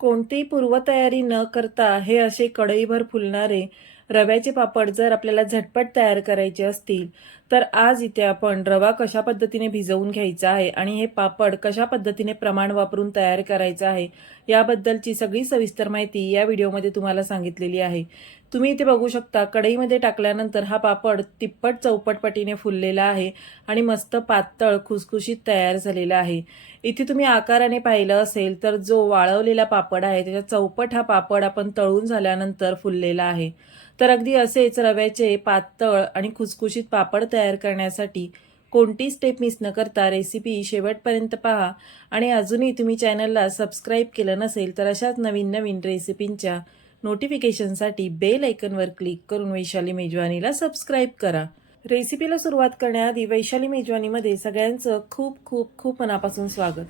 कोणतीही पूर्वतयारी न करता हे असे कढईभर फुलणारे रव्याचे पापड जर आपल्याला झटपट तयार करायचे असतील तर आज इथे आपण रवा कशा पद्धतीने भिजवून घ्यायचा आहे आणि हे पापड कशा पद्धतीने प्रमाण वापरून तयार करायचं आहे याबद्दलची सगळी सविस्तर माहिती या व्हिडिओमध्ये तुम्हाला सांगितलेली आहे. तुम्ही इथे बघू शकता कढईमध्ये टाकल्यानंतर हा पापड तिप्पट चौपट पटीने फुललेला आहे आणि मस्त पातळ खुसखुशीत तयार झालेला आहे. इथे तुम्ही आकाराने पाहिलं असेल तर जो वाळवलेला पापड आहे त्याच्या चौपट हा पापड आपण तळून झाल्यानंतर फुललेला आहे. तर अगदी असेच रव्याचे पातळ आणि खुसखुशीत पापड तयार करण्यासाठी कोणती स्टेप मिस न करता रेसिपी शेवटपर्यंत पहा आणि अजूनही तुम्ही चॅनलला सबस्क्राईब केलं नसेल तर अशाच नवीन नवीन रेसिपींच्या नोटिफिकेशनसाठी बेल ऐकनवर क्लिक करून वैशाली मेजवानीला सबस्क्राईब करा. रेसिपीला सुरुवात करण्याआधी वैशाली मेजवानीमध्ये सगळ्यांचं खूप खूप खूप मनापासून स्वागत.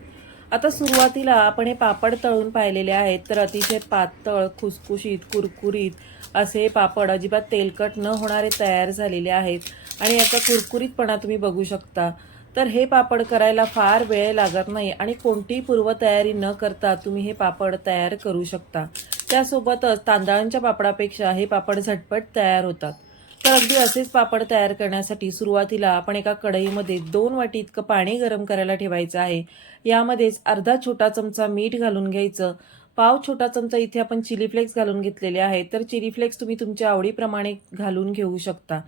आता सुरुवातीला आपण हे पापड तळून पाहिलेले आहेत तर अतिशय पातळ खुसखुशीत कुरकुरीत असे पापड अजिबात तेलकट न होणारे तयार झालेले आहेत. आणि याचा कुरकुरीतपणा तुम्ही बघू शकता. तर हे पापड करायला फार वेळ लागत नाही आणि कोणतीही पूर्वतयारी न करता तुम्ही हे पापड तयार करू शकता. त्यासोबतच तांदळांच्या पापडापेक्षा हे पापड झटपट तयार होतात. तर अगदी असेच पापड तयार करण्यासाठी सुरुवातीला आपण एका कढईमध्ये दोन वाटी इतकं पाणी गरम करायला ठेवायचं आहे. यामध्येच अर्धा छोटा चमचा मीठ घालून घ्यायचं. पाव छोटा चमचा इथे आपण चिली फ्लेक्स घालून घेतलेले आहेत. तर चिली फ्लेक्स तुम्ही तुमच्या आवडीप्रमाणे घालून घेऊ शकता.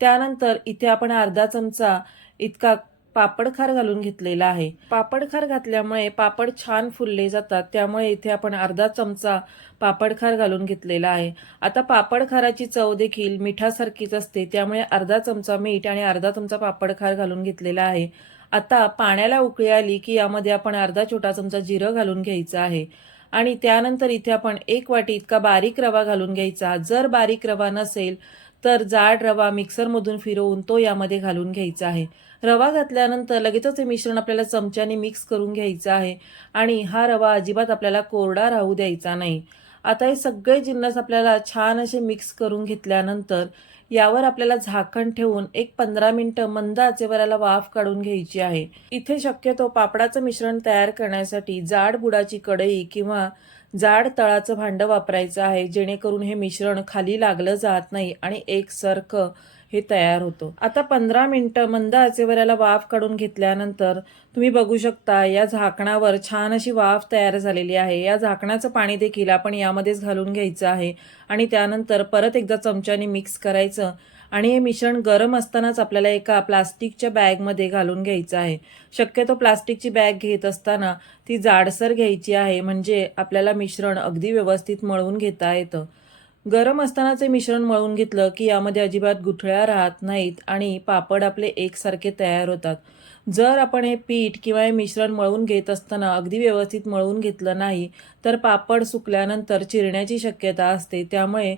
त्यानंतर इथे आपण अर्धा चमचा इतका पापडखार घालून घेतलेला आहे. पापडखार घातल्यामुळे पापड छान फुलले जातात. त्यामुळे इथे आपण अर्धा चमचा पापडखार घालून घेतलेला आहे. आता पापडखाराची चव देखील मिठासारखीच असते. त्यामुळे अर्धा चमचा मीठ आणि अर्धा चमचा पापडखार घालून घेतलेला आहे. आता पाण्याला उकळी आली की यामध्ये आपण अर्धा छोटा चमचा जिरं घालून घ्यायचं आहे. आणि त्यानंतर इथे आपण एक वाटी इतका बारीक रवा घालून घ्यायचा. जर बारीक रवा नसेल तर जाड रवा मिक्सरमधून फिरवून तो यामध्ये घालून घ्यायचा आहे. रवा घातल्यानंतर लगेचच हे मिश्रण आपल्याला चमच्याने मिक्स करून घ्यायचं आहे. आणि हा रवा अजिबात आपल्याला कोरडा राहू द्यायचा नाही. आता हे सगळे जिन्नस आपल्याला छान असे मिक्स करून घेतल्यानंतर यावर आपल्याला झाकण ठेवून एक पंधरा मिनटं मंद आचेवर याला वाफ काढून घ्यायची आहे. इथे शक्यतो पापडाचं मिश्रण तयार करण्यासाठी जाड बुडाची कढई किंवा जाड तळाचं भांडं वापरायचं आहे जेणेकरून हे मिश्रण खाली लागलं जात नाही आणि एकसारखं हे तयार होतं. आता पंधरा मिनटं मंद आचेवर याला वाफ काढून घेतल्यानंतर तुम्ही बघू शकता या झाकणावर छान अशी वाफ तयार झालेली आहे. या झाकणाचं पाणी देखील आपण यामध्येच घालून घ्यायचं आहे आणि त्यानंतर परत एकदा चमच्याने मिक्स करायचं आणि हे मिश्रण गरम असतानाच आपल्याला एका प्लास्टिकच्या बॅगमध्ये घालून घ्यायचं आहे. शक्यतो प्लास्टिकची बॅग घेत असताना ती जाडसर घ्यायची आहे म्हणजे आपल्याला मिश्रण अगदी व्यवस्थित मळून घेता येतं. गरम असतानाचे मिश्रण मळून घेतलं की यामध्ये अजिबात गुठळ्या राहत नाहीत आणि पापड आपले एकसारखे तयार होतात. जर आपण हे पीठ किंवा हे मिश्रण मळून घेत असताना अगदी व्यवस्थित मळून घेतलं नाही तर पापड सुकल्यानंतर चिरण्याची शक्यता असते. त्यामुळे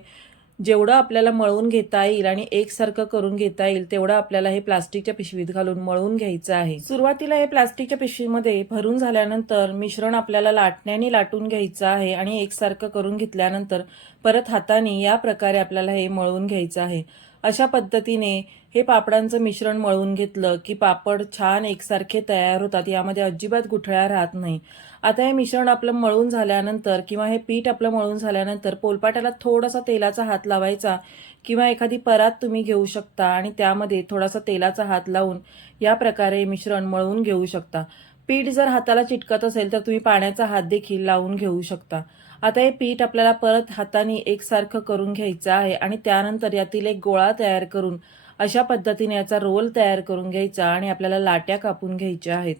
जेवढं आपल्याला मळून घेता येईल आणि एकसारखं करून घेता येईल तेवढं आपल्याला हे प्लास्टिकच्या पिशवीत घालून मळून घ्यायचं आहे. सुरुवातीला हे प्लास्टिकच्या पिशवीमध्ये भरून झाल्यानंतर मिश्रण आपल्याला लाटण्याने लाटून घ्यायचं आहे आणि एकसारखं करून घेतल्यानंतर परत हाताने या प्रकारे आपल्याला हे मळून घ्यायचं आहे. अशा पद्धतीने हे पापडांचं मिश्रण मळून घेतलं की पापड छान एकसारखे तयार होतात. यामध्ये अजिबात गुठळ्या राहत नाही. आता हे मिश्रण आपलं मळून झाल्यानंतर किंवा हे पीठ आपलं मळून झाल्यानंतर पोलपाट्याला थोडासा तेलाचा हात लावायचा किंवा एखादी परात तुम्ही घेऊ शकता आणि त्यामध्ये थोडासा तेलाचा हात लावून या प्रकारे मिश्रण मळून घेऊ शकता. पीठ जर हाताला चिटकत असेल तर तुम्ही पाण्याचा हात देखील लावून घेऊ शकता. आता हे पीठ आपल्याला परत हाताने एकसारखं करून घ्यायचं आहे आणि त्यानंतर यातील एक गोळा तयार करून अशा पद्धतीने याचा रोल तयार करून घ्यायचा आणि आपल्याला लाट्या कापून घ्यायच्या आहेत.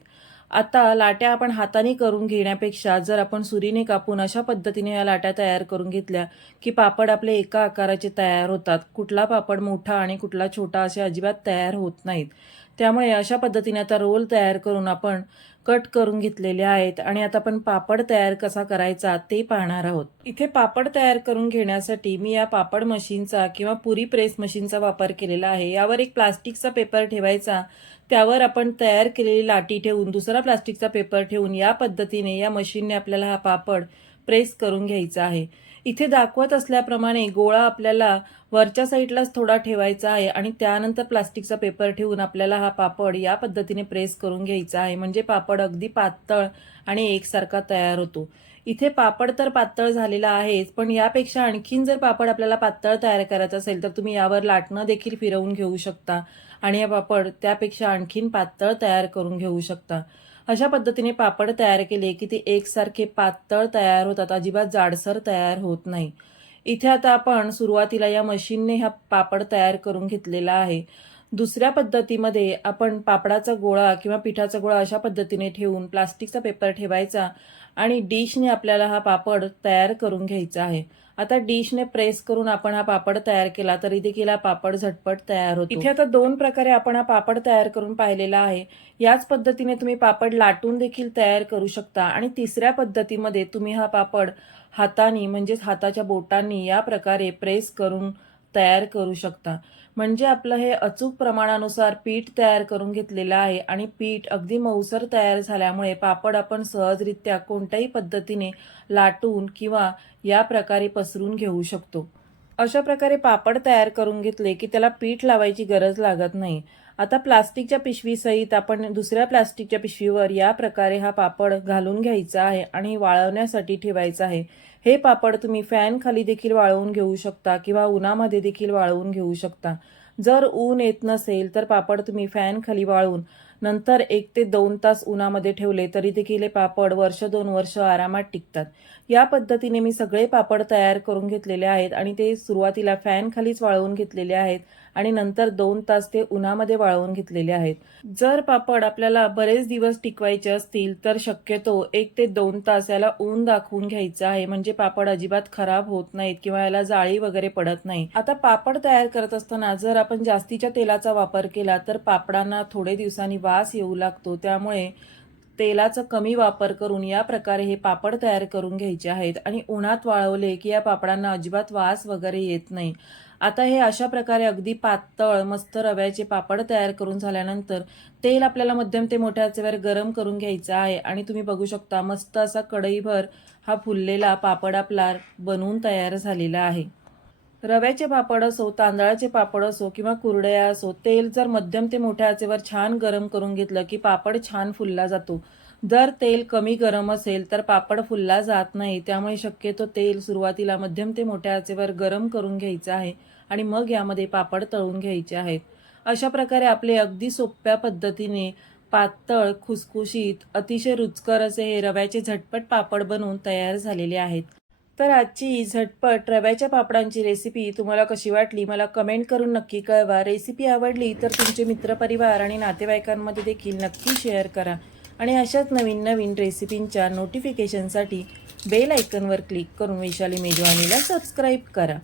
आता लाट्या आपण हाताने करून घेण्यापेक्षा जर आपण सुरीने कापून अशा पद्धतीने या लाट्या तयार करून घेतल्या की पापड आपले एका आकाराचे तयार होतात. कुठला पापड मोठा आणि कुठला छोटा असे अजिबात तयार होत नाहीत. त्यामुळे अशा पद्धतीने आता रोल तयार करून आपण कट करून घेतलेले आहेत आणि आता आपण पापड तयार कसा करायचा ते पाहणार आहोत. इथे पापड तयार करून घेण्यासाठी मी या पापड मशीनचा किंवा पुरी प्रेस मशीनचा वापर केलेला आहे. यावर एक प्लास्टिकचा पेपर ठेवायचा. त्यावर आपण तयार केलेली लाटी ठेवून दुसरा प्लास्टिकचा पेपर ठेवून या पद्धतीने या मशीनने आपल्याला हा पापड प्रेस करून घ्यायचा आहे. इथे दाखवत असल्याप्रमाणे गोळा आपल्याला वरच्या साईडलाच थोडा ठेवायचा आहे आणि त्यानंतर प्लास्टिकचा पेपर ठेवून आपल्याला हा पापड या पद्धतीने प्रेस करून घ्यायचा आहे. म्हणजे पापड अगदी पातळ आणि एकसारखा तयार होतो. इथे पापड तर पातळ झालेला आहेच पण यापेक्षा आणखीन जर पापड आपल्याला पातळ तयार करायचं असेल तर तुम्ही यावर लाटणं देखील फिरवून घेऊ शकता आणि या पापड त्यापेक्षा आणखीन पातळ तयार करून घेऊ शकता. अशा पद्धतीने पापड तयार केले की ते एकसारखे पातळ तयार होतात. अजिबात जाडसर तयार होत नाही. इथे आता आपण सुरुवातीला या मशीनने हा पापड तयार करून घेतलेला आहे. दुसऱ्या पद्धतीमध्ये आपण पापडाचा गोळा किंवा पिठाचा गोळा अशा पद्धतीने ठेवून प्लास्टिकचा पेपर ठेवायचा आणि डिशने आपल्याला हा पापड तयार करून घ्यायचा आहे. आता डिशने प्रेस करून आपण हा पापड तयार केला तरी देखील हा पापड झटपट तयार होतो. इथे आता दोन प्रकारे आपण हा पापड तयार करून पाहिलेला आहे. याच पद्धतीने तुम्ही पापड लाटून देखील तयार करू शकता आणि तिसऱ्या पद्धतीमध्ये तुम्ही हा पापड हाताने म्हणजेच हाताच्या बोटांनी या प्रकारे प्रेस करून तयार करू शकता. म्हणजे आपलं हे अचूक प्रमाणानुसार पीठ तयार करून घेतलेलं आहे आणि पीठ अगदी मऊसर तयार झाल्यामुळे पापड आपण सहजरित्या कोणत्याही पद्धतीने लाटून किंवा या प्रकारे पसरून घेऊ शकतो. अशा प्रकारे पापड तयार करून घेतले की त्याला पीठ लावायची गरज लागत नाही. आता प्लास्टिकच्या पिशवीसहित आपण दुसऱ्या प्लास्टिकच्या पिशवीवर या प्रकारे हा पापड घालून घ्यायचा आहे आणि वाळवण्यासाठी ठेवायचा आहे. हे पापड तुम्ही फॅन खाली देखील वाळवून घेऊ शकता किंवा उन्हामध्ये देखील वाळवून घेऊ शकता. जर ऊन येत नसेल तर पापड तुम्ही फॅन खाली वाळवून नंतर एक ते दोन तास उन्हामध्ये ठेवले तरी देखील हे पापड वर्ष दोन वर्ष आरामात टिकतात. या पद्धतीने मी सगळे पापड तयार करून घेतलेले आहेत आणि ते सुरुवातीला फॅन खालीच वाळवून घेतलेले आहेत आणि नंतर दोन तास ते उन्हामध्ये वाळवून घेतलेले आहेत. जर पापड आपल्याला बरेच दिवस टिकवायचे असतील तर शक्यतो एक ते दोन तास याला ऊन दाखवून घ्यायचं आहे. म्हणजे पापड अजिबात खराब होत नाहीत किंवा याला जाळी वगैरे पडत नाही. आता पापड तयार करत असताना जर आपण जास्तीच्या तेलाचा वापर केला तर पापडांना थोडे दिवसांनी वास येऊ लागतो. त्यामुळे तेलाचा कमी वापर करून या प्रकारे हे पापड तयार करून घ्यायचे आहेत. आणि उन्हात वाळवले की या पापडांना अजिबात वास वगैरे येत नाही. आता हे अशा प्रकारे अगदी पातळ मस्त रव्याचे पापड तयार करून झाल्यानंतर तेल आपल्याला मध्यम ते मोठ्या आचेवर गरम करून घ्यायचं आहे. आणि तुम्ही बघू शकता मस्त असा कढईभर हा फुललेला पापड आपला बनवून तयार झालेला आहे. रव्याचे पापड असो तांदळाचे पापड असो किंवा कुरडया असो तेल जर मध्यम ते मोठ्या आचेवर छान गरम करून घेतलं की पापड छान फुलला जातो. जर तेल कमी गरम असेल तर पापड फुलला जात नाही. त्यामुळे शक्यतो तेल सुरुवातीला मध्यम ते मोठ्या आचेवर गरम करून घ्यायचं आहे आणि मग यामध्ये पापड तळून घ्यायचे आहेत. अशा प्रकारे आपले अगदी सोप्या पद्धतीने पातळ खुसखुशीत अतिशय रुचकर असे हे रव्याचे झटपट पापड बनवून तयार झालेले आहेत. तर आजची झटपट रव्याच्या पापडांची रेसिपी तुम्हाला कशी वाटली? मला कमेंट करून नक्की कळवा. रेसिपी आवडली तर तुमचे मित्रपरिवार आणि नातेवाईकांमध्ये देखील नक्की शेअर करा. आणि अशाच नवीन नवीन रेसिपींच्या नोटिफिकेशनसाठी बेल आयकनवर क्लिक करून वैशाली मेजवानीला सबस्क्राईब करा.